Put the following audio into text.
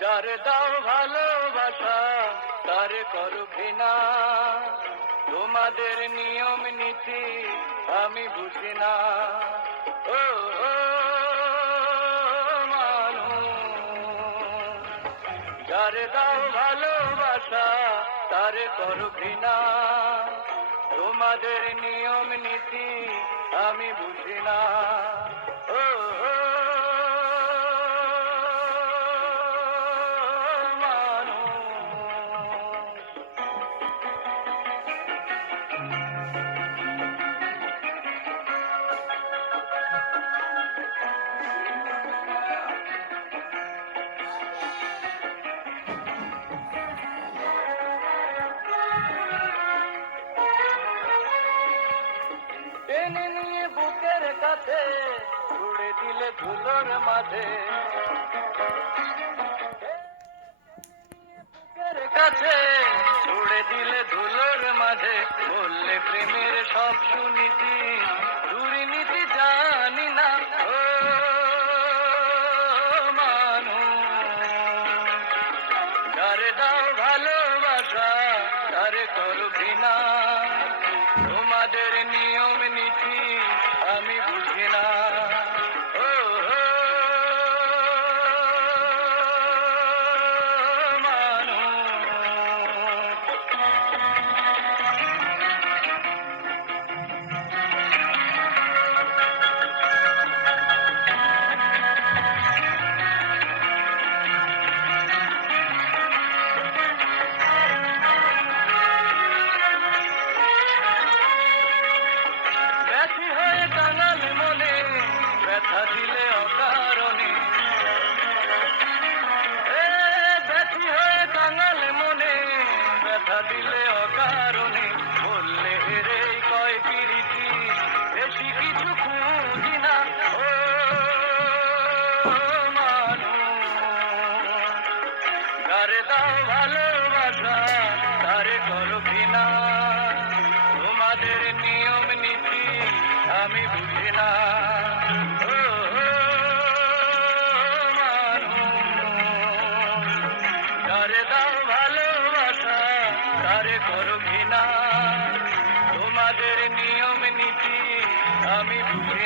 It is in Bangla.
যারে দাও ভালোবাসা তারে করো ঘৃণা, তোমাদের নিয়ম নীতি আমি বুঝি না। ও ও মানুষ, যারে দাও ভালোবাসা তারে করো ঘৃণা, তোমাদের নিয়ম নীতি আমি বুঝি না। ও টেনে নিয়ে বুকের কাছে ছুড়ে দিলে ধুলোর মাঝে, বুকের কাছে ছুড়ে দিলে ধুলোর মাঝে, বললে প্রেমের সব সুনীতি দুর্নীতি জানি না। ও মানুষ, যারে দাও ভালোবাসা তারে করো ঘৃণা, তোমাদের নিয়ম নীতি আমি বুঝি না। ও ব্যথি হয়ে কাঙাল মনে ব্যথা দিলে অকারণে, ব্যথি হয়ে কাঙাল মনে ব্যথা দিলে অকারণে, বললে হেরে কয় পিরিতি বেশি কিছু খুঁজি না। ও মানুষ, যারে দাও ভালোবাসা তারে করো ঘৃণা, তোমাদের নিয়ম নীতি আমি বুঝি না। ও মানুষ, যারে দাও ভালোবাসা তারে করো ঘৃণা, তোমাদের নিয়ম নীতি আমি বুঝি